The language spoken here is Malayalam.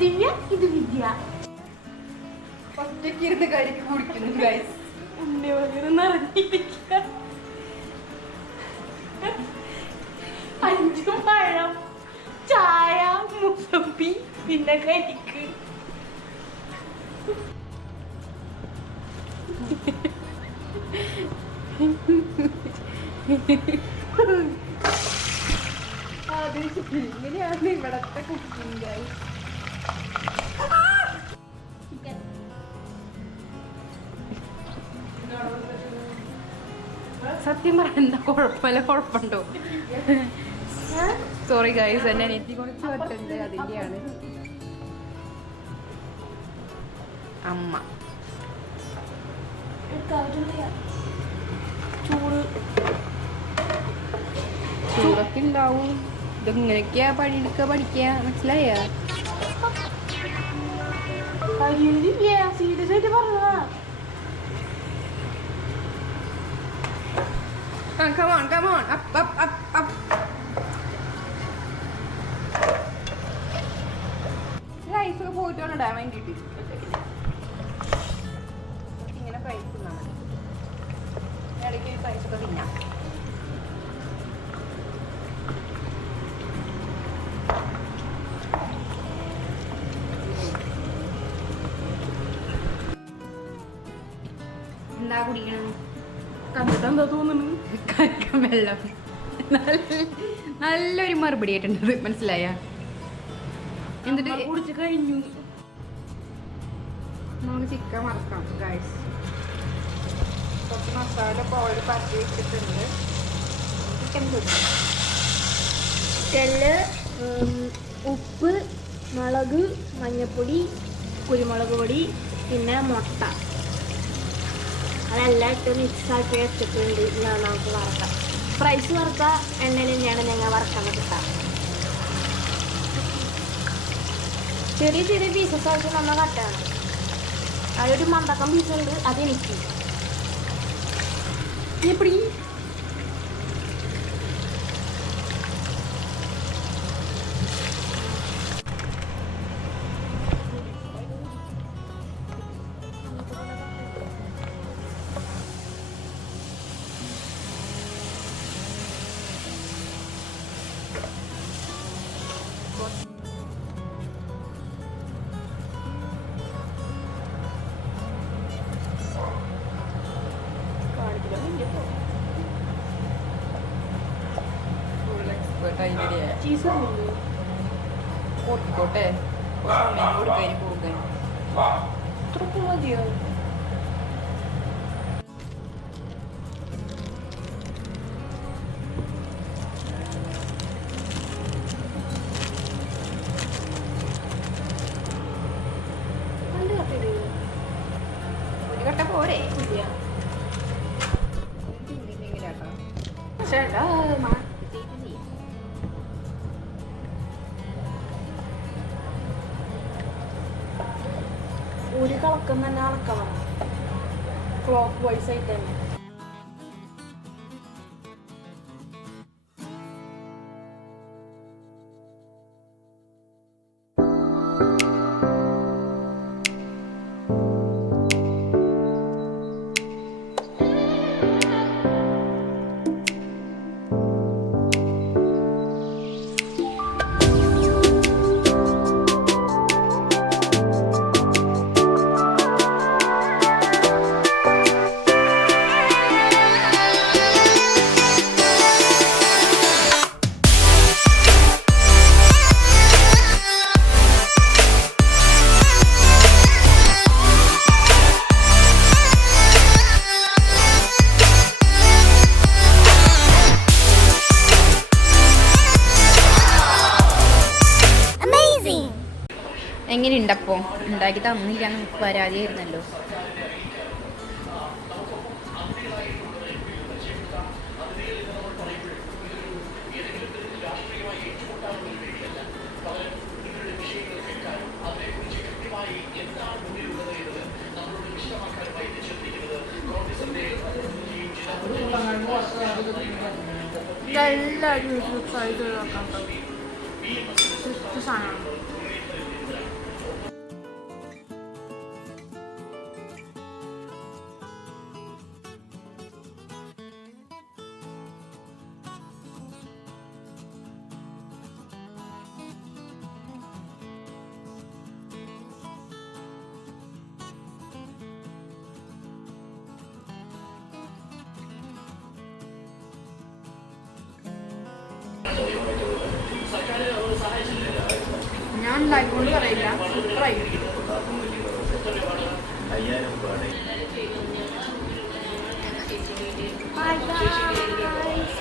ദിവ്യ ഇത് വിദ്യ. ഒറ്റയ്ക്ക് ഇരുന്ന് കരിക്ക് കുടിക്കുന്നു ഗൈസ്. ഉണ്ണി വയറ് നിറഞ്ഞിരിക്കുക. 5 പഴം, ചായ, മുസമ്പി, പിന്നെ കരിക്ക്. ഇങ്ങനെയാണ് ഇവിടത്തെ കുക്കിംഗ് ഗൈസ്. സത്യം പറയാൻ എന്താ കുഴപ്പമില്ല, കുഴപ്പമുണ്ടോ? സോറി ഗൈസ്, എന്നെ അനിയത്തി കുറച്ച് പറ്റുണ്ട്, അതിൻ്റെയാണ്. അമ്മ ചൂടൊക്കെ ഉണ്ടാവും. ഇതെങ്ങനെയൊക്കെയാ പണിയെടുക്കുക, പഠിക്കുക, മനസ്സിലായ? സീരിയസ് ആയിട്ട് പറഞ്ഞതാ. Come on, come on, up, up, up, up. Rice ഒക്കെ പോയിട്ട് വേണം ഇടാൻ വേണ്ടിയിട്ട്. ഇങ്ങനെ ഫ്രൈസ് തിന്നാൻ മതി. ഇടയ്ക്ക് ഫ്രൈസ് ഒക്കെ തിന്നാം. എന്താ കുടിക്കണം? കണ്ടിട്ടെന്താ തോന്നുന്നു? വെള്ളം. നല്ലൊരു മറുപടി ആയിട്ടുണ്ട്, മനസ്സിലായ? എന്നിട്ട് കുടിച്ച് കഴിഞ്ഞു. നമുക്ക് ചിക്കൻ വറക്കാം ഗൈസ്. കുറച്ച് മസാല ഓയിൽ പരത്തി വെച്ചിട്ടുണ്ട്. ചിക്കൻ കൊടുക്കാം. ചിക്കനില് ഉപ്പ്, മുളക്, മഞ്ഞൾപ്പൊടി, കുരുമുളക് പൊടി, പിന്നെ മുട്ട, അതെല്ലാം ഇട്ട് മിക്സാക്കി വെച്ചിട്ടുണ്ട്. ഞാൻ നമുക്ക് വറക്കാം. ഫ്രൈസ് വറുത്ത എണ്ണയിൽ തന്നെയാണ് ഞങ്ങൾ വറക്കാൻ കിട്ടുക. ചെറിയ ചെറിയ പീസസ് ആയിട്ട് നമ്മൾ കട്ടാണ്. അതൊരു മണ്ടക്കം പീസുണ്ട്, അതെനിക്ക്. എപ്പടി ചീസ് കൊടുക്കോട്ടെ, കൊടുക്കാൻ പോകാൻ ഇത്രക്ക് മതിയോ? ഒരു കട്ട പോരെ? ചേട്ടാ ഒരു കളക്കം തന്നെ അളക്കണം, ക്ലോക്ക് വൈസ് ആയിട്ട് തന്നെ. എങ്ങനെയുണ്ടപ്പോ? ഉണ്ടാക്കി തന്നില്ല, പരാതിയായിരുന്നല്ലോ. എല്ലാവരും ട്രൈ ചെയ്ത് നോക്കാം. സാധനമാണ് ഉണ്ടാക്കിക്കൊണ്ട് പറയില്ല, സൂപ്പറായി. Bye guys.